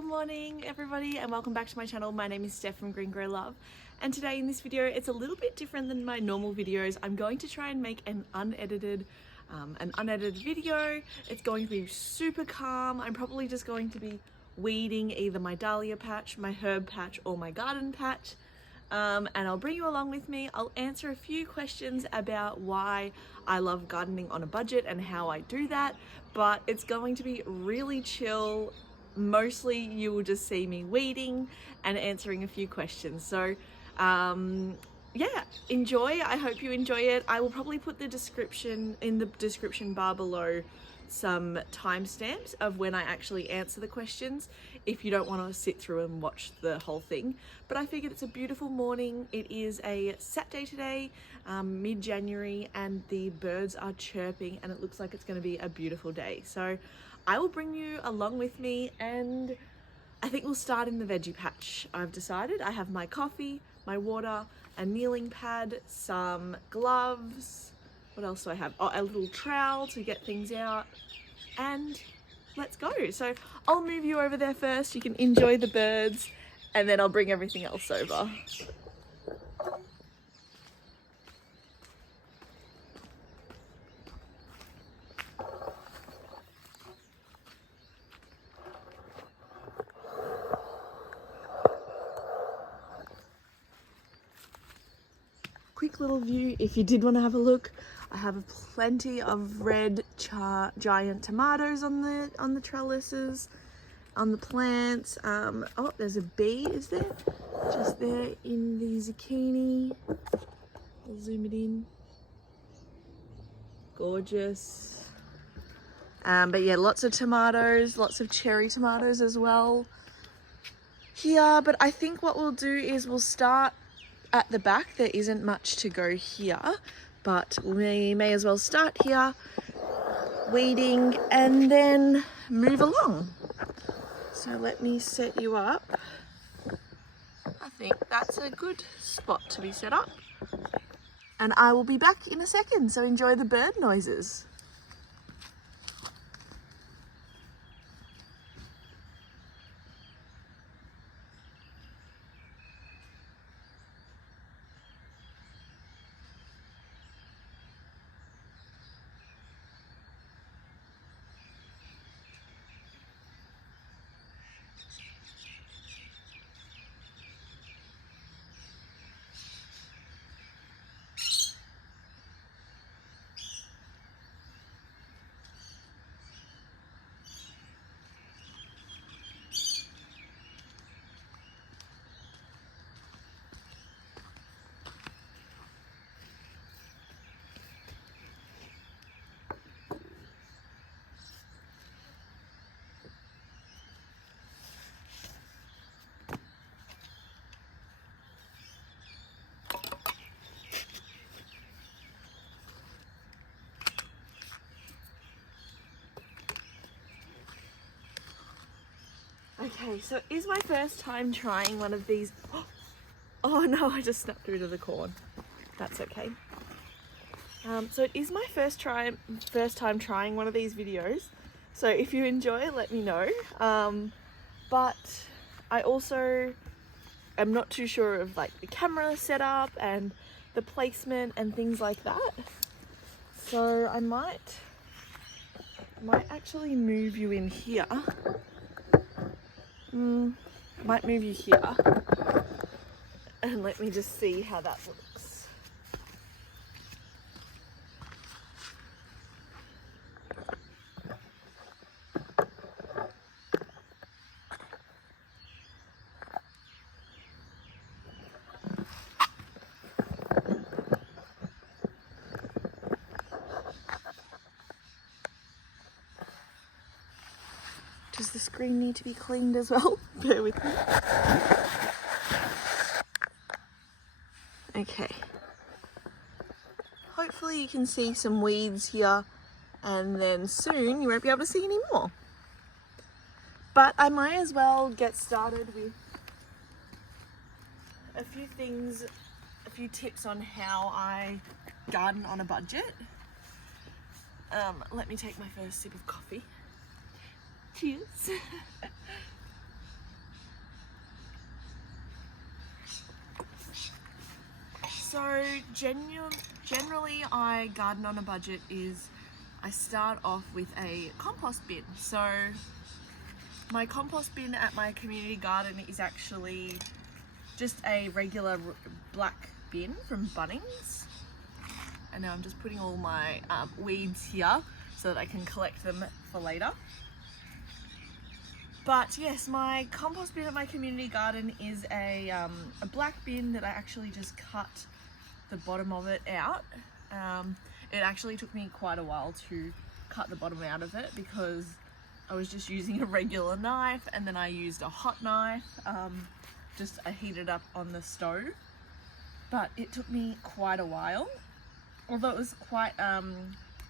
Good morning everybody and welcome back to my channel. My name is Steph from Green Grow Love, and today in this video it's a little bit different than my normal videos. I'm going to try and make an unedited video. It's going to be super calm. I'm probably just going to be weeding either my dahlia patch, my herb patch or my garden patch, and I'll bring you along with me. I'll answer a few questions about why I love gardening on a budget and how I do that, but it's going to be really chill. Mostly you will just see me weeding and answering a few questions. So yeah, enjoy. I hope you enjoy it. I will probably put the description in the description bar below, some timestamps of when I actually answer the questions if you don't want to sit through and watch the whole thing. But I figured it's a beautiful morning. It is a Saturday today, mid-January, and the birds are chirping and it looks like it's going to be a beautiful day. So I will bring you along with me, and I think we'll start in the veggie patch. I've decided I have my coffee, my water, a kneeling pad, some gloves. What else do I have? Oh, a little trowel to get things out, and let's go. So I'll move you over there first. You can enjoy the birds and then I'll bring everything else over. Quick little view if you did want to have a look. I have plenty of red giant tomatoes on the trellises, on the plants. Oh, there's a bee, is there? Just there in the zucchini. I'll zoom it in. Gorgeous. But yeah, lots of tomatoes, lots of cherry tomatoes as well here. But I think what we'll do is we'll start at the back. There isn't much to go here, but we may as well start here weeding and then move along. So let me set you up. I think that's a good spot to be set up, and I will be back in a second, so enjoy the bird noises. Okay, so it is my first time trying one of these. Oh no, I just snapped through to the corn. That's okay. So it is my first time trying one of these videos. So if you enjoy, let me know. But I also am not too sure of like the camera setup and the placement and things like that. So I might actually move you in here. Might move you here and let me just see how that looks. Does the screen need to be cleaned as well? Bear with me. Okay. Hopefully you can see some weeds here, and then soon you won't be able to see any more. But I might as well get started with a few things, a few tips on how I garden on a budget. Let me take my first sip of coffee. Cheers. generally I garden on a budget is I start off with a compost bin. So my compost bin at my community garden is actually just a regular black bin from Bunnings. And now I'm just putting all my weeds here so that I can collect them for later. But yes, my compost bin at my community garden is a black bin that I actually just cut the bottom of it out. It actually took me quite a while to cut the bottom out of it because I was just using a regular knife, and then I used a hot knife. I heated up on the stove, but it took me quite a while, although it was quite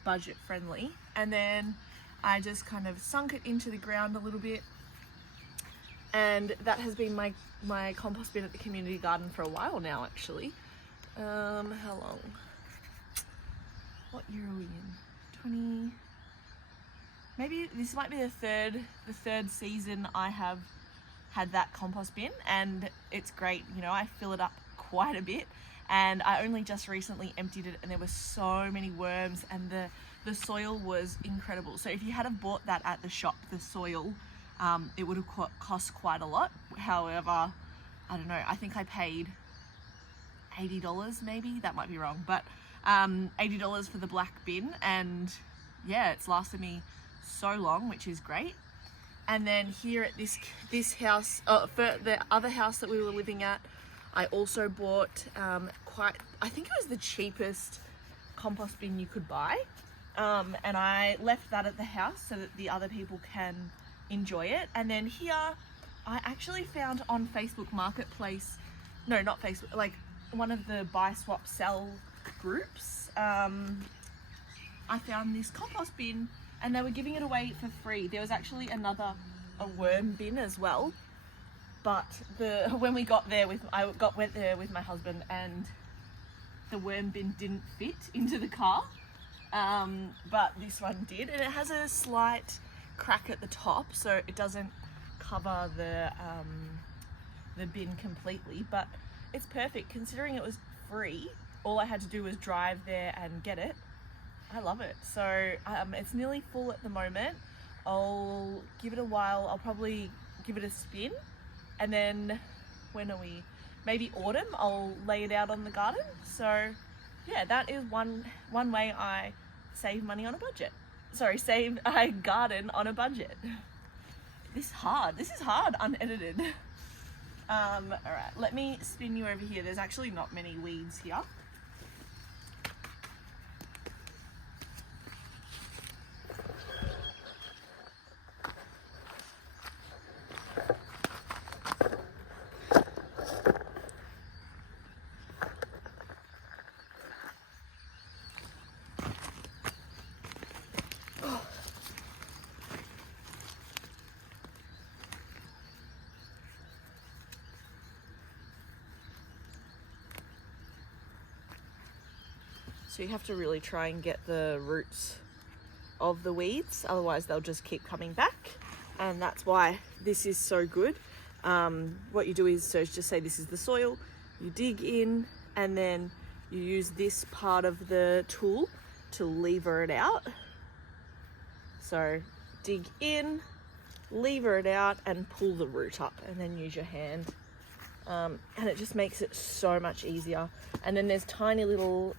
budget friendly. And then I just kind of sunk it into the ground a little bit, and that has been my compost bin at the community garden for a while now, actually. How long? What year are we in? 20. Maybe this might be the third season I have had that compost bin, and it's great. You know, I fill it up quite a bit, and I only just recently emptied it, and there were so many worms, and the soil was incredible. So if you had have bought that at the shop, the soil, it would have cost quite a lot. However, I don't know, I think I paid $80 maybe, that might be wrong, but $80 for the black bin, and yeah, it's lasted me so long, which is great. And then here at this house, for the other house that we were living at, I also bought I think it was the cheapest compost bin you could buy, and I left that at the house so that the other people can enjoy it. And then here I actually found on Facebook Marketplace, no, not Facebook, like one of the buy swap sell groups, I found this compost bin, and they were giving it away for free. There was actually a worm bin as well, but when we got there went there with my husband, and the worm bin didn't fit into the car, but this one did, and it has a slight crack at the top, so it doesn't cover the bin completely, but it's perfect considering it was free. All I had to do was drive there and get it. I love it. So it's nearly full at the moment. I'll give it a while. I'll probably give it a spin, and then when are we? Maybe autumn, I'll lay it out on the garden. So yeah, that is one way I save money on a budget. Sorry, I garden on a budget. This is hard unedited. All right, let me spin you over here. There's actually not many weeds here. So you have to really try and get the roots of the weeds, otherwise they'll just keep coming back, and that's why this is so good. What you do is, so just say this is the soil, you dig in, and then you use this part of the tool to lever it out. So dig in, lever it out, and pull the root up, and then use your hand. And it just makes it so much easier. And then there's tiny little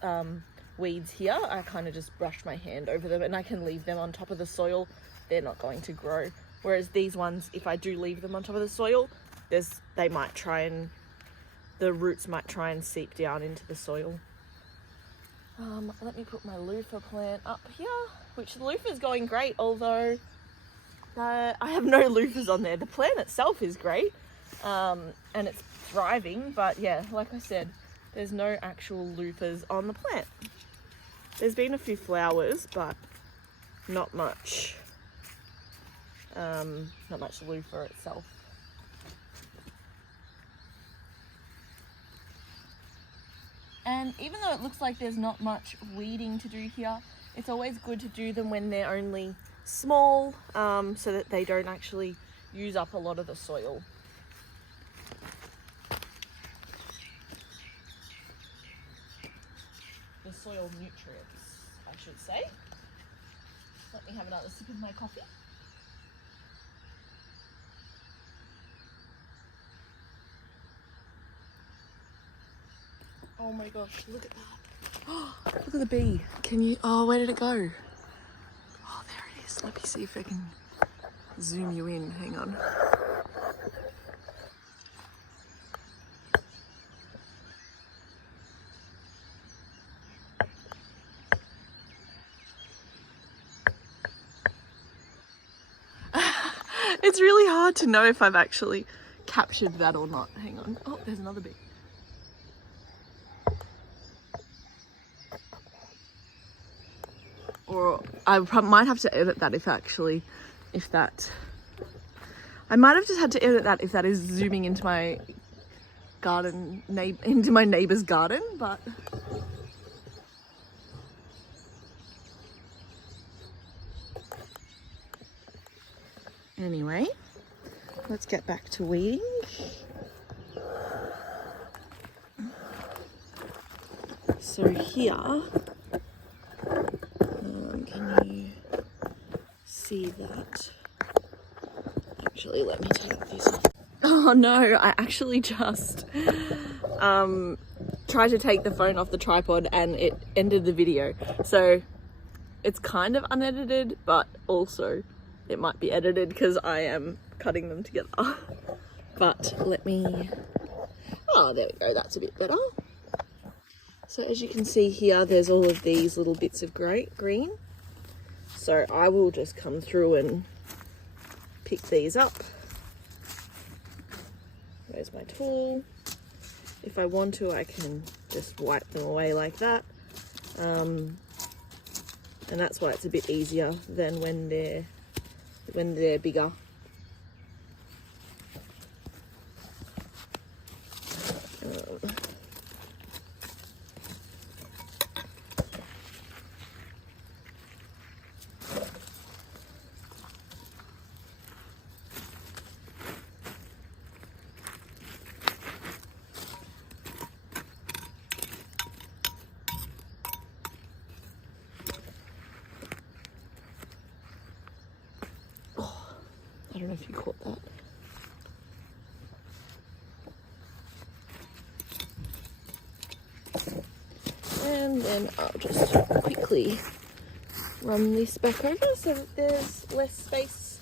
weeds here. I kind of just brush my hand over them, and I can leave them on top of the soil. They're not going to grow. Whereas these ones, if I do leave them on top of the soil, the roots might try and seep down into the soil. Let me put my loofah plant up here, which the loofah is going great, although I have no loofahs on there. The plant itself is great, and it's thriving, but yeah, like I said, there's no actual loofahs on the plant. There's been a few flowers, but not much loofah itself. And even though it looks like there's not much weeding to do here, it's always good to do them when they're only small, so that they don't actually use up a lot of the soil. soil nutrients, I should say. Let me have another sip of my coffee. Oh my gosh, look at that. Oh, look at the bee. Can you, oh, where did it go? Oh, there it is. Let me see if I can zoom you in. Hang on. It's really hard to know if I've actually captured that or not. Hang on. Oh, there's another bee. Or I might have to edit that I might have just had to edit that if that is zooming into my garden, into my neighbour's garden, but anyway, let's get back to weeding. So here, can you see that? Actually, let me take this off. Oh no, I actually just tried to take the phone off the tripod and it ended the video. So it's kind of unedited, but also it might be edited because I am cutting them together. But let me, oh, there we go, that's a bit better. So as you can see here, there's all of these little bits of green. So I will just come through and pick these up. There's my tool. If I want to, I can just wipe them away like that. And that's why it's a bit easier than when they're bigger. I don't know if you caught that. And then I'll just quickly run this back over so that there's less space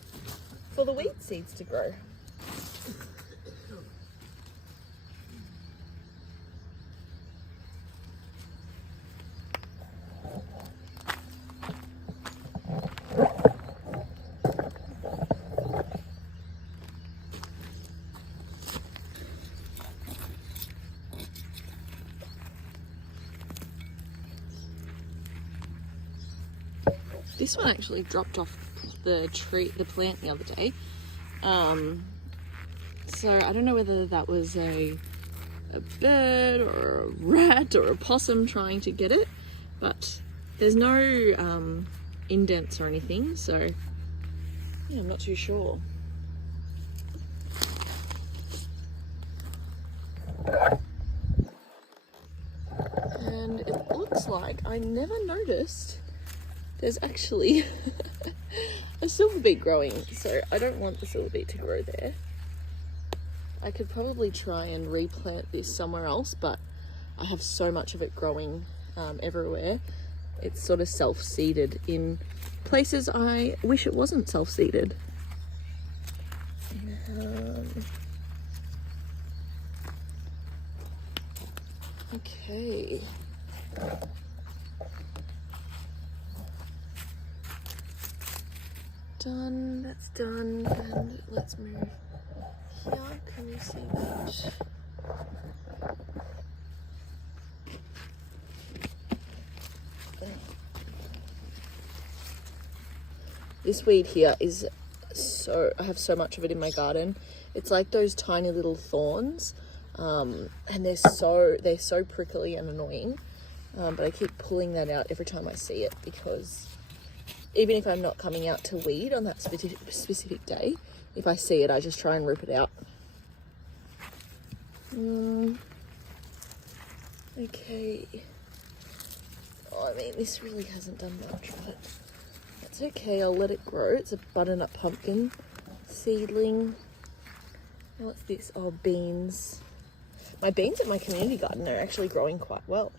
for the weed seeds to grow. This one actually dropped off the plant the other day. So I don't know whether that was a bird or a rat or a possum trying to get it, but there's no indents or anything, so yeah, I'm not too sure. And it looks like I never noticed there's actually a silver beet growing, so I don't want the silver beet to grow there. I could probably try and replant this somewhere else, but I have so much of it growing everywhere. It's sort of self-seeded in places I wish it wasn't self-seeded. Okay. Done, that's done, and let's move here. Can you see that? This weed here is I have so much of it in my garden. It's like those tiny little thorns, and they're so prickly and annoying. But I keep pulling that out every time I see it, because even if I'm not coming out to weed on that specific day, if I see it, I just try and rip it out. Okay. I mean, this really hasn't done much, but that's okay. I'll let it grow. It's a butternut pumpkin seedling. What's this? Oh, beans. My beans at my community garden are actually growing quite well.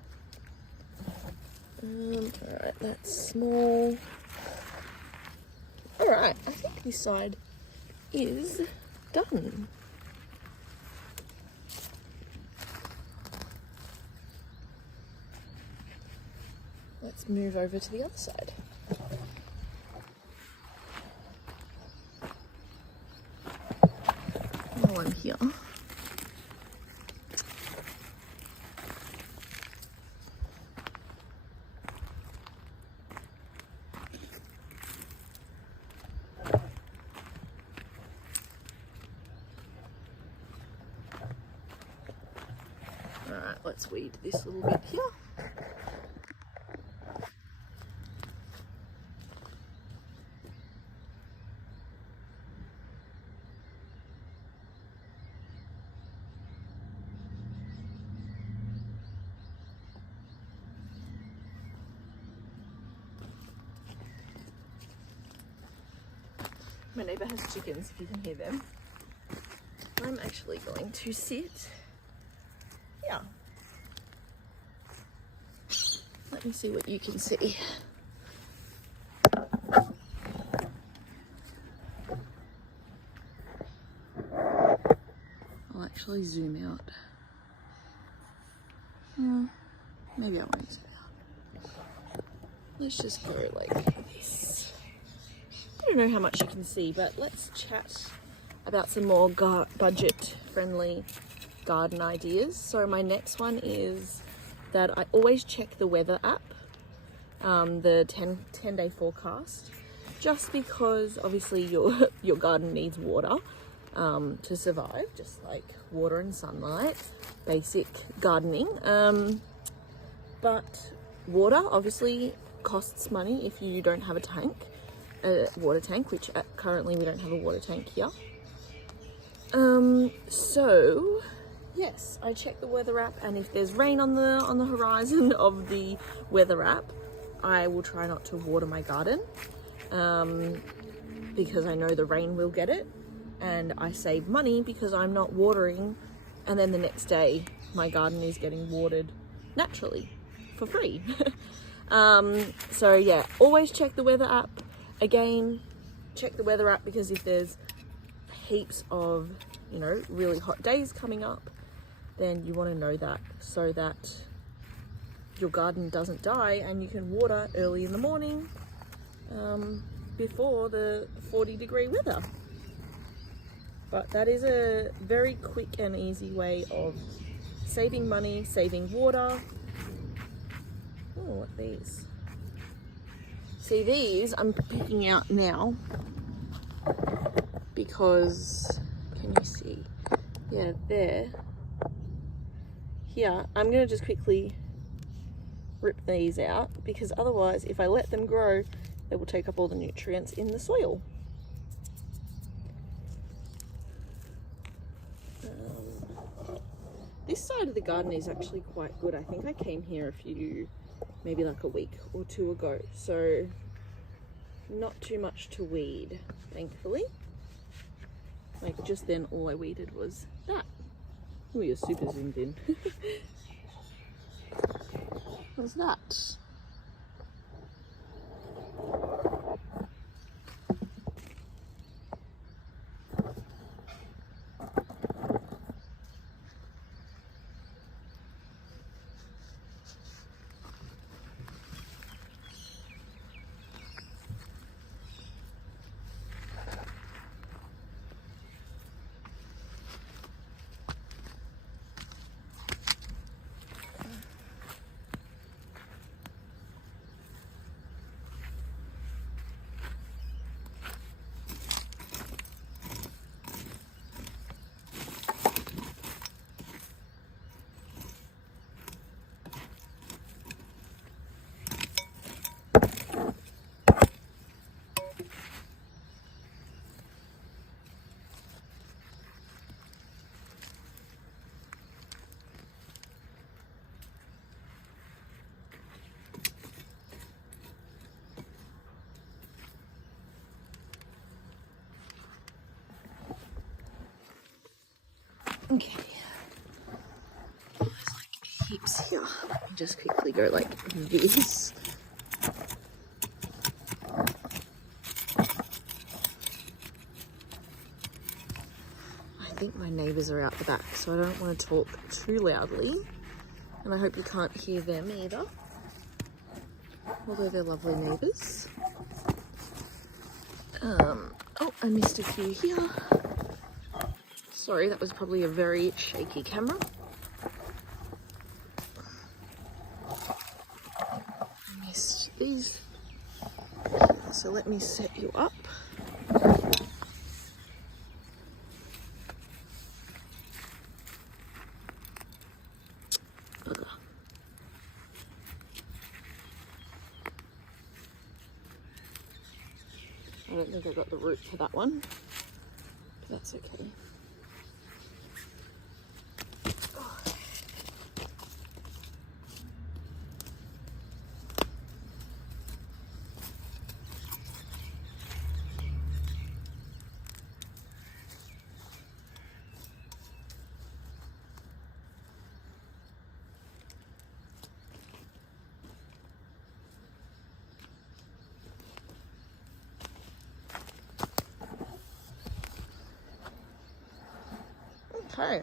Alright, that's small. Alright, I think this side is done. Let's move over to the other side. One here. Alright, let's weed this little bit here. My neighbour has chickens, if you can hear them. I'm actually going to sit here. Let me see what you can see. I'll actually zoom out. Maybe I won't zoom out. Let's just go like this. I don't know how much you can see, but let's chat about some more budget-friendly garden ideas. So my next one is that I always check the weather app, the 10-day forecast, just because obviously your garden needs water to survive, just like water and sunlight, basic gardening. But water obviously costs money if you don't have a water tank, which currently we don't have a water tank here. So yes, I check the weather app, and if there's rain on the horizon of the weather app, I will try not to water my garden, because I know the rain will get it, and I save money because I'm not watering, and then the next day my garden is getting watered naturally for free. So yeah, always check the weather app. Again, check the weather app because if there's heaps of, really hot days coming up, then you want to know that so that your garden doesn't die and you can water early in the morning before the 40-degree weather. But that is a very quick and easy way of saving money, saving water. Oh, what are these? See, these I'm picking out now because, can you see? Yeah, there. Here, I'm going to just quickly rip these out because otherwise, if I let them grow, they will take up all the nutrients in the soil. This side of the garden is actually quite good. I think I came here maybe like a week or two ago, so not too much to weed, thankfully. Like just then all I weeded was that. Oh, you're super zoomed in. What's that? Okay. Oh, there's like heaps here. Let me just quickly go like this. I think my neighbours are out the back, so I don't want to talk too loudly. And I hope you can't hear them either. Although they're lovely neighbours. Oh, I missed a few here. Sorry, that was probably a very shaky camera. I missed these. So let me set you up. I don't think I got the root for that one, but that's okay. Okay,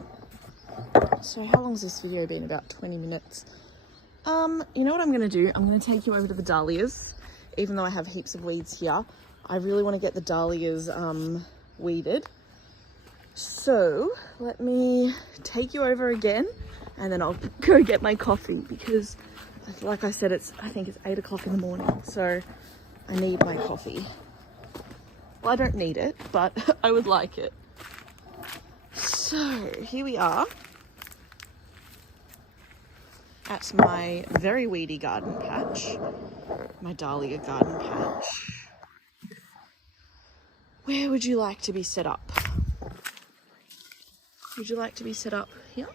so how long's this video been? About 20 minutes. You know what I'm going to do? I'm going to take you over to the dahlias. Even though I have heaps of weeds here, I really want to get the dahlias weeded. So let me take you over again, and then I'll go get my coffee, because like I said, I think it's 8 o'clock in the morning, so I need my coffee. Well, I don't need it, but I would like it. So here we are at my very weedy garden patch, my dahlia garden patch. Where would you like to be set up? Would you like to be set up here?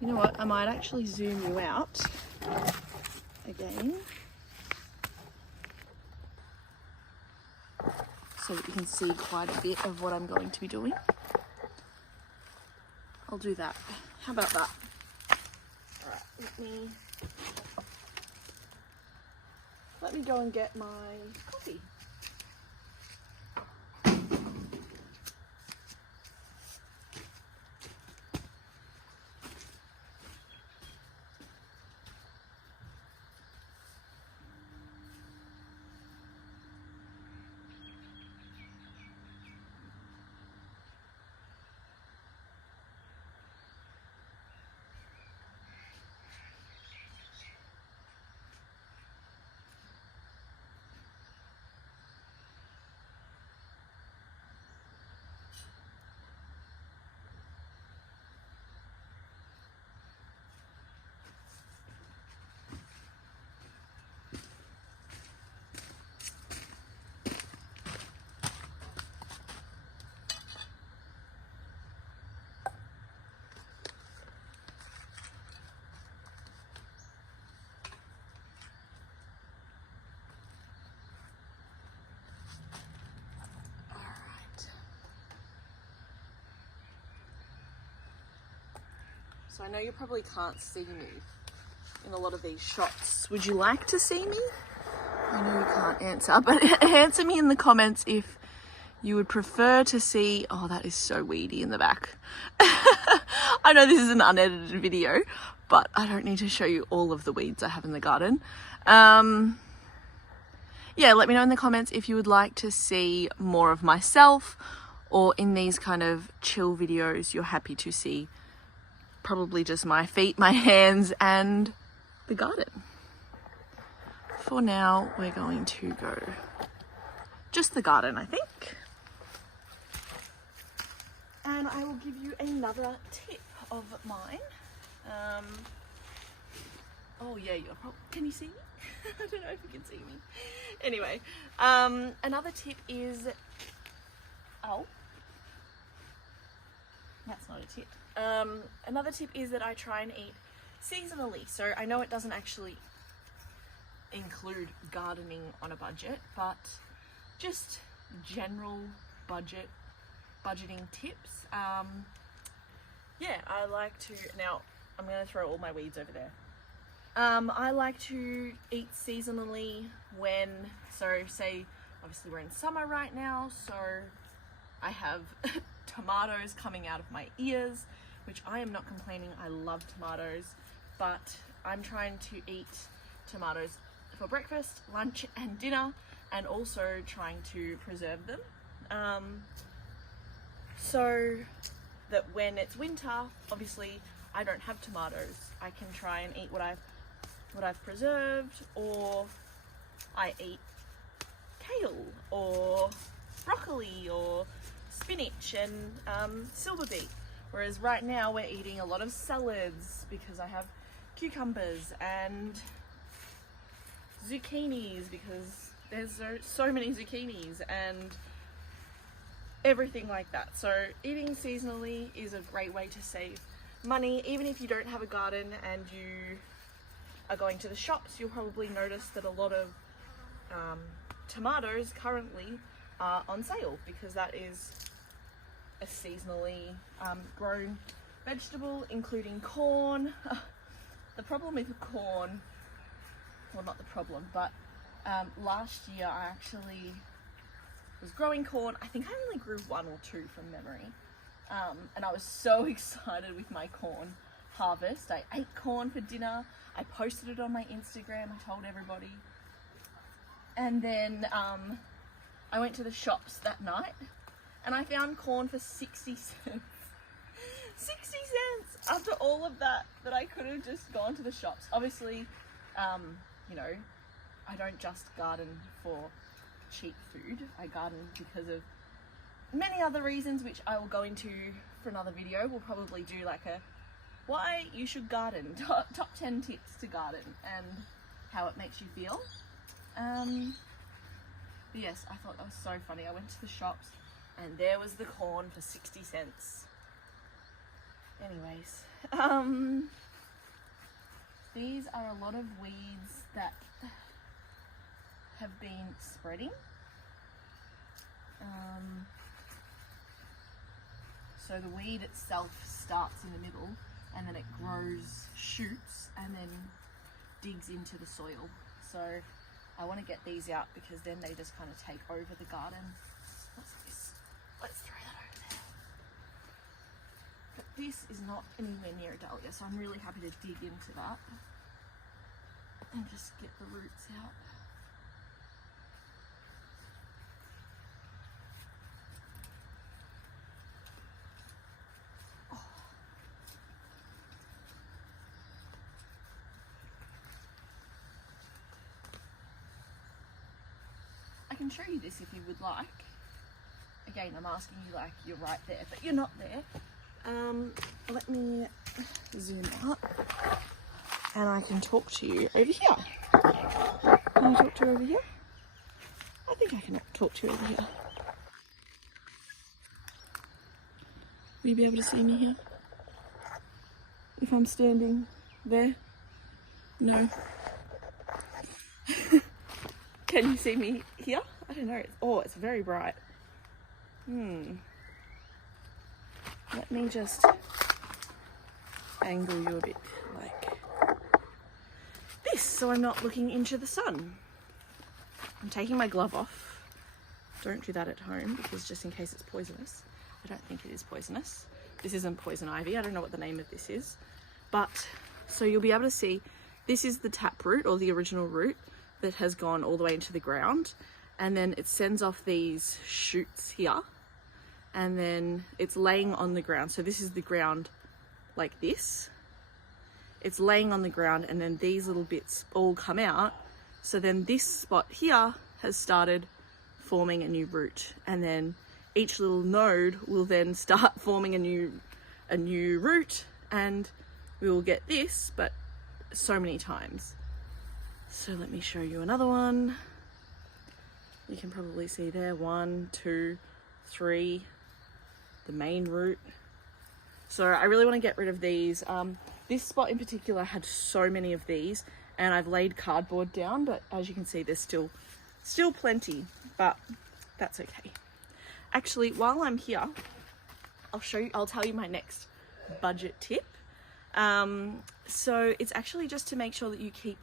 You know what, I might actually zoom you out again so that you can see quite a bit of what I'm going to be doing. I'll do that. How about that? All right, let me go and get my coffee. So I know you probably can't see me in a lot of these shots. Would you like to see me? I know you can't answer, but answer me in the comments if you would prefer to see... Oh, that is so weedy in the back. I know this is an unedited video, but I don't need to show you all of the weeds I have in the garden. Yeah, let me know in the comments if you would like to see more of myself, or in these kind of chill videos you're happy to see probably just my feet, my hands, and the garden. For now, we're going to go just the garden, I think. And I will give you another tip of mine. Oh yeah, can you see me? I don't know if you can see me. Anyway, another tip is, oh, that's not a tip. Another tip is that I try and eat seasonally. So I know it doesn't actually include gardening on a budget, but just general budgeting tips. yeah, I like to, now I'm going to throw all my weeds over there. I like to eat seasonally when, so say, obviously we're in summer right now, so I have tomatoes coming out of my ears, which I am not complaining, I love tomatoes, but I'm trying to eat tomatoes for breakfast, lunch and dinner, and also trying to preserve them. So that when it's winter, obviously I don't have tomatoes. I can try and eat what I've preserved, or I eat kale or broccoli or spinach and silver beet. Whereas right now we're eating a lot of salads because I have cucumbers and zucchinis because there's so many zucchinis and everything like that. So eating seasonally is a great way to save money. Even if you don't have a garden and you are going to the shops, you'll probably notice that a lot of tomatoes currently are on sale because that is a seasonally grown vegetable, including corn. The problem with corn, well, not the problem, but last year I actually was growing corn. I think I only grew 1 or 2 from memory, and I was so excited with my corn harvest. I ate corn for dinner, I posted it on my Instagram, I told everybody, and then I went to the shops that night and I found corn for 60 cents. 60 cents after all of that I could have just gone to the shops. Obviously, you know, I don't just garden for cheap food. I garden because of many other reasons, which I will go into for another video. We'll probably do like a why you should garden, top 10 tips to garden and how it makes you feel. But yes, I thought that was so funny. I went to the shops and there was the corn for 60 cents. Anyways, these are a lot of weeds that have been spreading. So the weed itself starts in the middle and then it grows shoots and then digs into the soil. So I want to get these out because then they just kind of take over the garden. What's this? Let's throw that over there. But this is not anywhere near a dahlia, so I'm really happy to dig into that and just get the roots out. I can show you this if you would like. Again, I'm asking you like you're right there, but you're not there. Let me zoom out and I can talk to you over here. Can I talk to you over here? I think I can talk to you over here. Will you be able to see me here? If I'm standing there? No. Can you see me here? I don't know. Oh, it's very bright. Let me just angle you a bit like this so I'm not looking into the sun. I'm taking my glove off. Don't do that at home because just in case it's poisonous. I don't think it is poisonous. This isn't poison ivy. I don't know what the name of this is. But, so you'll be able to see, this is the tap root or the original root that has gone all the way into the ground, and then it sends off these shoots here, and then it's laying on the ground. So this is the ground like this. It's laying on the ground and then these little bits all come out. So then this spot here has started forming a new root, and then each little node will then start forming a new root, and we will get this, but so many times. So let me show you another one. You can probably see there, 1, 2, 3, the main root. So I really want to get rid of these. This spot in particular had so many of these, and I've laid cardboard down, but as you can see, there's still plenty, but that's okay. Actually, while I'm here, I'll tell you my next budget tip. So it's actually just to make sure that you keep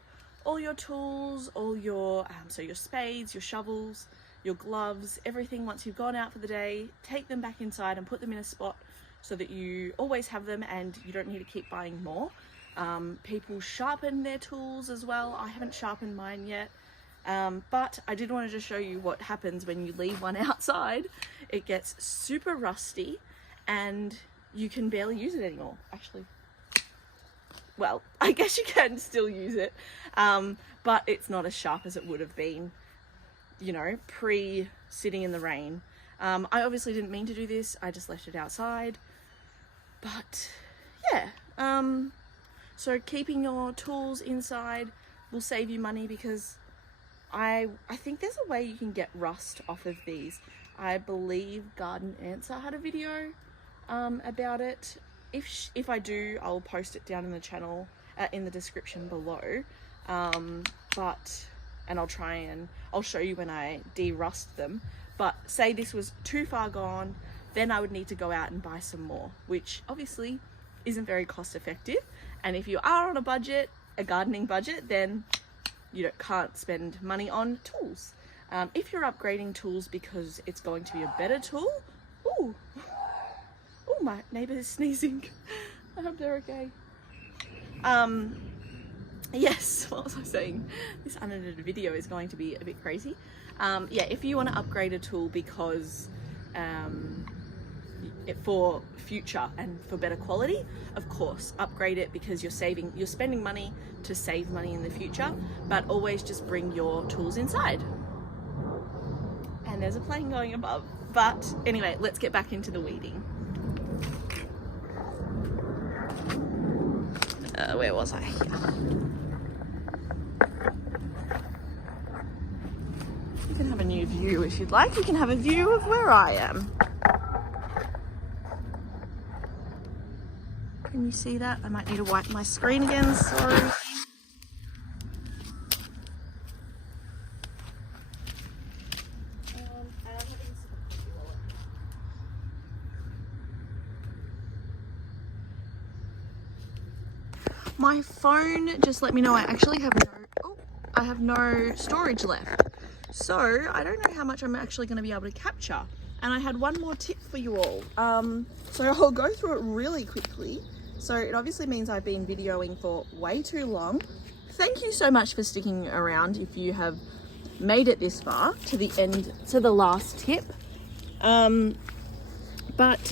all your tools, all your so your spades, your shovels, your gloves, everything. Once you've gone out for the day, take them back inside and put them in a spot so that you always have them and you don't need to keep buying more. People sharpen their tools as well. I haven't sharpened mine yet, but I did want to just show you what happens when you leave one outside. It gets super rusty and you can barely use it anymore. Actually, well, I guess you can still use it, but it's not as sharp as it would have been, you know, pre-sitting in the rain. I obviously didn't mean to do this. I just left it outside, but yeah. So keeping your tools inside will save you money, because I think there's a way you can get rust off of these. I believe Garden Answer had a video about it. If I do, I'll post it down in the channel, in the description below. And I'll show you when I de-rust them. But say this was too far gone, then I would need to go out and buy some more, which obviously isn't very cost effective. And if you are on a budget, a gardening budget, then you can't spend money on tools. If you're upgrading tools because it's going to be a better tool, ooh, my neighbour is sneezing. I hope they're okay. Yes, what was I saying? This unedited video is going to be a bit crazy. Yeah, if you want to upgrade a tool because for future and for better quality, of course, upgrade it, because you're spending money to save money in the future. But always just bring your tools inside. And there's a plane going above. But anyway, let's get back into the weeding. Where was I? You can have a new view if you'd like. You can have a view of where I am. Can you see that? I might need to wipe my screen again, sorry. My phone just let me know I actually have no storage left. So I don't know how much I'm actually going to be able to capture. And I had one more tip for you all. So I'll go through it really quickly. So it obviously means I've been videoing for way too long. Thank you so much for sticking around if you have made it this far to the end, to the last tip. But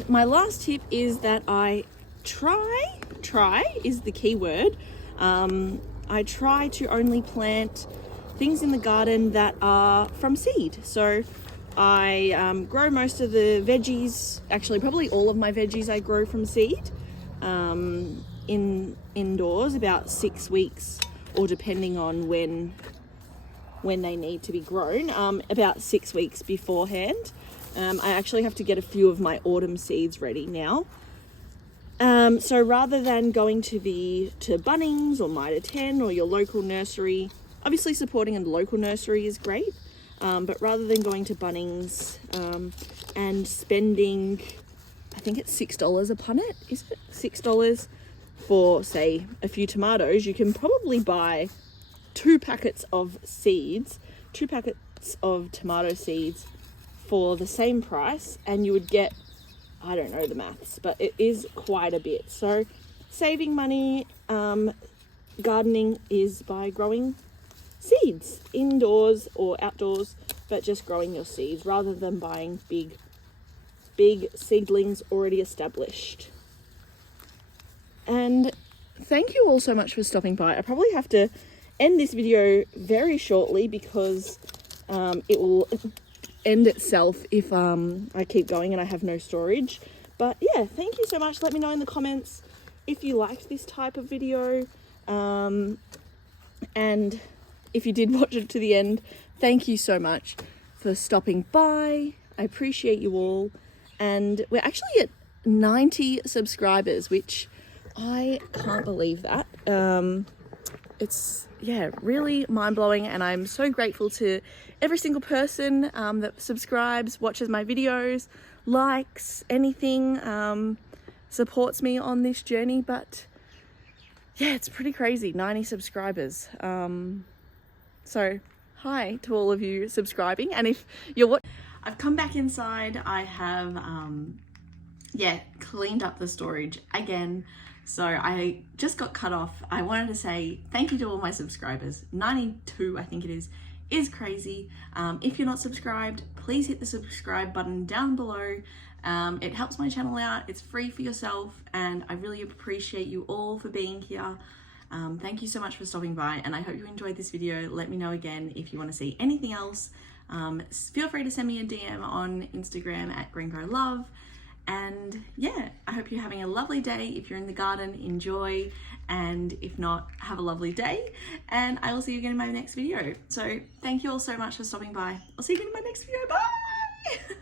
my last tip is that I try is the key word. I try to only plant things in the garden that are from seed. So I grow most of the veggies, actually probably all of my veggies I grow from seed, indoors about 6 weeks, or depending on when they need to be grown, about 6 weeks beforehand. I actually have to get a few of my autumn seeds ready now. So rather than going to Bunnings or Mitre 10 or your local nursery, obviously supporting a local nursery is great, but rather than going to Bunnings and spending, I think it's $6 a punnet, is it? $6 for, say, a few tomatoes, you can probably buy 2 packets of seeds, 2 packets of tomato seeds for the same price, and you would get, I don't know the maths, but it is quite a bit. So saving money, gardening is by growing seeds indoors or outdoors, but just growing your seeds rather than buying big seedlings already established. And thank you all so much for stopping by. I probably have to end this video very shortly because it will end itself if I keep going and I have no storage. But yeah, thank you so much. Let me know in the comments if you liked this type of video, and if you did watch it to the end, thank you so much for stopping by. I appreciate you all, and we're actually at 90 subscribers, which I can't believe that. It's, yeah, really mind-blowing, and I'm so grateful to every single person that subscribes, watches my videos, likes anything. supports me on this journey. But yeah, it's pretty crazy, 90 subscribers. So hi to all of you subscribing. And if you're I've come back inside, I have cleaned up the storage again. So I just got cut off. I wanted to say thank you to all my subscribers. 92, I think it is crazy. If you're not subscribed, please hit the subscribe button down below. It helps my channel out. It's free for yourself, and I really appreciate you all for being here. Thank you so much for stopping by, and I hope you enjoyed this video. Let me know again if you want to see anything else. Feel free to send me a DM on Instagram at GreenGrowLove. And yeah, I hope you're having a lovely day. If you're in the garden, enjoy, and if not, have a lovely day, and I will see you again in my next video. So thank you all so much for stopping by. I'll see you again in my next video. Bye.